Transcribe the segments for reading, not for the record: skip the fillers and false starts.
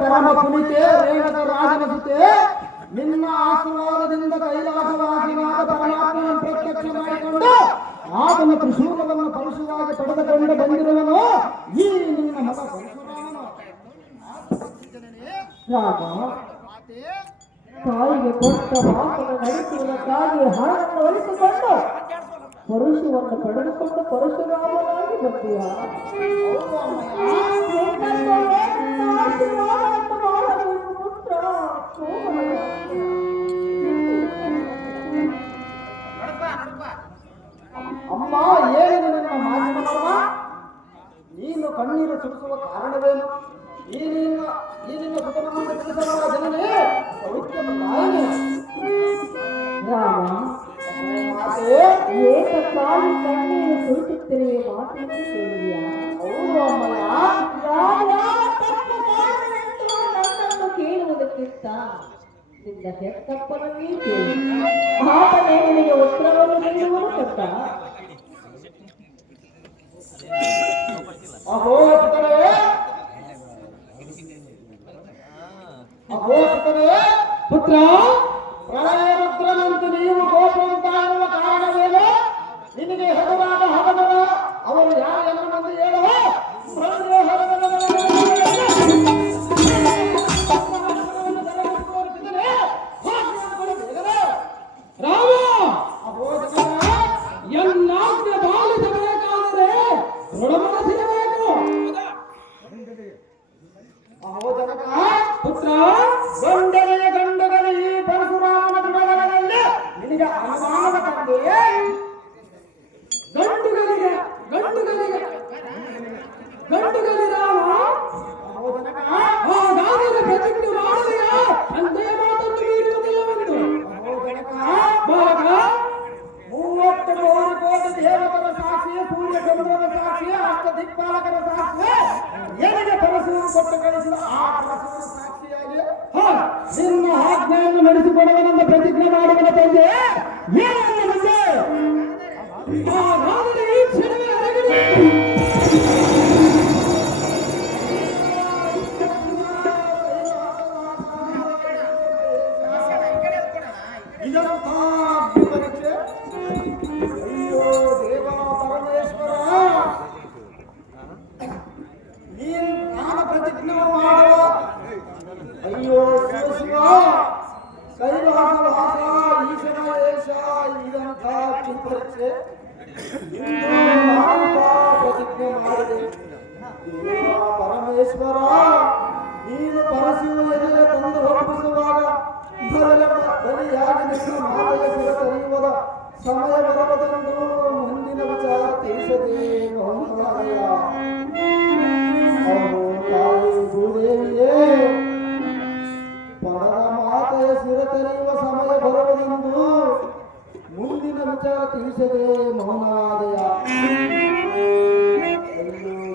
ಪರಮ ಪುನಿತೆ ರೇಣುಕ ರಾಜನ ಸುತೆ ನಿನ್ನ ಆಶೀರ್ವಾದದಿಂದ ಕೈಲಾಸವಾಸಿಯಾದ ಪರಮಾತ್ಮನ ಪ್ರತ್ಯಕ್ಷ ಮಾಡಿಕೊಂಡು ಆತನ ತ್ರಿಶೂಲವನ್ನು ಪರಶುವಾಗಿ ಪಡೆದುಕೊಂಡು ಬಂದಿರುವನು ಈ ನಿನ್ನ ಮಗ ಪರಶುರಾಮನು. ತಾಯಿಗೆ ಕೊಟ್ಟ ಮಾತನ್ನು ನಡೆಸುವುದಕ್ಕಾಗಿ ಹಣವನ್ನು ಒಲಿಸಿಕೊಂಡು ಪರಶುವನ್ನು ಪಡೆದುಕೊಂಡು ಪರಶುರಾಮನಾಗಿ ಬಂದೆಯ. ಅಮ್ಮ, ಏನಿದೆ ನಿನ್ನ ಮಾತಿನಮ್ಮ? ನೀನು ಕಣ್ಣೀರು ಸುರಿಸುವ ಕಾರಣವೇನು? ಈ ನಿನ್ನ ಸುಖನನ್ನು ತಿಳಿಸಬಲ್ಲ ಜನನೇ ಸೌಖ್ಯಮನಾಯನೆ. ರಾಮ, ಏಕಕಾಲಿ ಕಣ್ಣೀರು ಸುರಿಸುತ್ತಿರುವ ಮಾತನ್ನು ಕೇಳಿದೆಯಾ? ಹೌದು ಅಮ್ಮಯ್ಯ. ನನ್ನನ್ನು ಕೇಳುವುದಕ್ಕಿಂತ ನಿನ್ನ ಹೆತ್ತಪ್ಪನನ್ನೇ ಕೇಳಿ, ಆತನೇ ನಿನಗೆ ಉತ್ತರವನ್ನು ನೀಡುವುದು ಕೊಟ್ಟ. ಅಹೋ ಪುತ್ರ, ಪ್ರಳಯ ರುದ್ರನಂತೆ ನೀವು ಗೋಪುರಂತ ಇರುವ ಕಾರಣವೇನು? ನಿನಗೆ ಹೆದರಾದ ಹಗದರ ಅವರು ಯಾರೆಲ್ಲನೆಂದು ಹೇಳುವ ರಾಮ, ಎನ್ನಾಜ್ಞೆ ಪಾಲಿಸಬೇಕಾದರೆ ದೃಢಮನಸ್ಸಿರಬೇಕು. ಅಹೋ ಜನಕ ಪುತ್ರ, ಗಂಡನೆಯ ಗಂಡಗಲಿ ಈ ಪರಶುರಾಮನ ದೃಢಗಲದಲ್ಲಿ ನಿನಗೆ ಅನುಮಾನದ ತಂದೆ. ಗಂಡುಗಲಿ ರಾಮ, ಅಹೋ ಜನಕ ಹಾಗಾದರೆ ಪ್ರತಿಜ್ಞೆ ಮಾಡದೆಯಾ? ಅಂತೆಯೇ ಮಾತನ್ನು ಮೀರುವುದಿಲ್ಲವೆಂದು. ಅಹೋ ಜನಕ ಬಾಲಕ, 30 ಕೋಟಿ ದೇವತರ ಸಾಕ್ಷಿ, ಸೂರ್ಯ ಚಂದ್ರನ ಸಾಕ್ಷಿ, ಅಷ್ಟ ದಿಕ್ಪಾಲಕರ ಸಾಕ್ಷಿ, ಏನಿಗೆ ಪರಶುರು ಕೊಟ್ಟು ಕಳಿಸಿದ ಆ ಪರಶುರ ಸಾಕ್ಷಿಯಾಗಿ ನಿನ್ನ ಆಜ್ಞೆಯನ್ನು ನಡೆಸಿಕೊಡುವನೆಂದು ಪ್ರತಿಜ್ಞೆ ಮಾಡುವನ ತಂದೆ. ಏನನ್ನ ಮುಂದೆ ಹಾಗಾದರೆ ಈ ಕ್ಷಣವೇ ಅರಗಿರಿ. ಇದಂತ ಪರೀಕ್ಷೆ. ಅಯ್ಯೋ ದೇವ ಪರಮೇಶ್ವರ, ನೀನು ನಾನು ಪ್ರತಿಜ್ಞೆ ಮಾಡುವ. ಅಯ್ಯೋ ಶಿವ ಶಿವ, ಕೈಲಾಸ ವಾಸ ಈಶನ ಏಷ, ಇದಂತ ಪರೀಕ್ಷೆ. ಪ್ರತಿಜ್ಞೆ ಮಾಡಿದೆ. ದೇವ ಪರಮೇಶ್ವರ, ನೀನು ಪರಶಿವ ಎದೆಗೆ ತಂದು ಒಪ್ಪಿಸುವಾಗ ಬಲಿಯಾಗಿ ನಿನ್ನ ಮಾತೆಯ ಶಿರ ಕರೆಯುವುದ ಸಮಯ ಬರುವುದೆಂದು ಮುಂದಿನ ವಿಚಾರ ತಿಳಿಸದೆ ಮೌನವಾದೆಯ. ಅವರು ತಾಯಿ ಭೂದೇವಿಯೇ, ಪರರ ಮಾತೆಯ ಶಿರ ಕರೆಯುವ ಸಮಯ ಬರುವುದೆಂದು ಮುಂದಿನ ವಿಚಾರ ತಿಳಿಸದೆ ಮೌನವಾದೆಯ.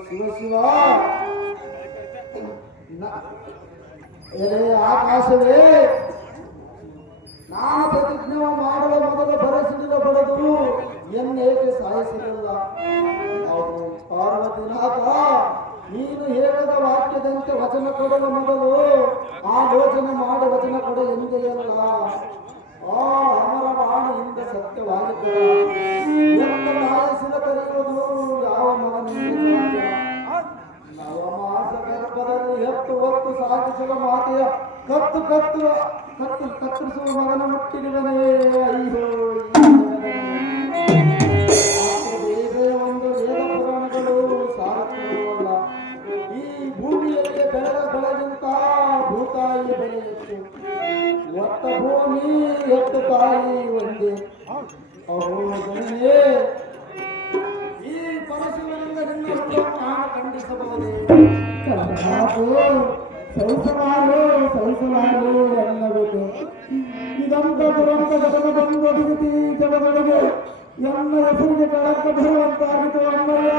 ಶಿವ ಶಿವ, ಆಕಾಶವೇ, ನಾನು ಪ್ರತಿಜ್ಞೆ ಮಾಡುವ ಮೊದಲು ಬರಸಿಡಿಲ ಬಡದು ಎನ್ನೇಕೆ ಸಾಯಿಸಲಿಲ್ಲ? ಅವರು ಪಾರ್ವತಿನಾಥ, ನೀನು ಹೇಳಿದ ವಾಕ್ಯದಂತೆ ವಚನ ಕೊಡುವ ಮೊದಲು ಆಲೋಚನೆ ಮಾಡಿ ವಚನ ಕೊಡ ಎಂದೆಯಲ್ಲ. ಆ ಅಮರ ಬಾಣಿಯಿಂದ ಸತ್ಯವಾಗಿದ್ದ ಆಯಸಿದ ಕರೆಯುವುದು ಯಾವ ಮಗನಿಂದ ಸಾಧ್ಯ? ನವಮಾಸ ಗರ್ಭದಲ್ಲಿ ಎತ್ತು ಹೊತ್ತು ಸಾಗಿಸುವ ಮಾತೆಯ ಕತ್ತರಿಸುವ ಮಗನ ಮುಟ್ಟಿರುವನೇ. ಅಯ್ಯೋ, ಬೇರೆ ಒಂದು ವೇದ ಪುರಾಣಗಳು ಸಾರುತ್ತವಲ್ಲ. ಈ ಭೂಮಿಯಲ್ಲಿ ಬೆಳೆಗಿಂತ ಭೂತಾಯಿಯ ಬೆಳೆ ಹೆಚ್ಚು. ಒತ್ತ ಭೂಮಿ ಎತ್ತು ತಾಯಿ ಒಂದೇ. ಅಹೋ ಜನನೇ, ಈ ಪರಶುವಿನಿಂದ ನಿನ್ನ ನಾನು ಖಂಡಿಸಬಹುದೇ? ಸಹಿಸಲಾರು ಎನ್ನಬೇಕು. ಇದಂತ ದುರಂತ ಘಟನೆ ಬಂದೊದಗಿ ಜಗದೊಳಗೆ ಎನ್ನ ಹೆಸರಿಗೆ ಕಳಂಕ ಬರುವಂತಾಗಿತ್ತು. ಅಮ್ಮಯ್ಯ,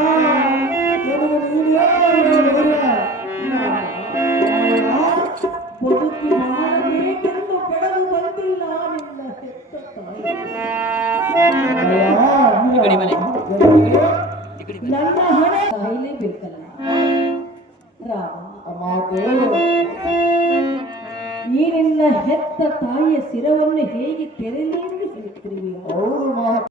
ನನಗೆ ನೀನೇ ಬದುಕಿ ಮಾಡಬೇಕೆಂದು ಕೆಳಗೆ ಬಂದಿಲ್ಲ ನಿನ್ನ ಹೆತ್ತ ತಾಯಿ. ನನ್ನ ಹಣೆ ಕಾಯಿಲೆ ಬೇಕಲ್ಲ ರಾಮ. ಮಾತು ಈ ನಿನ್ನ ಹೆತ್ತ ತಾಯಿಯ ಶಿರವನ್ನು ಹೇಗೆ ತೆರಲಿ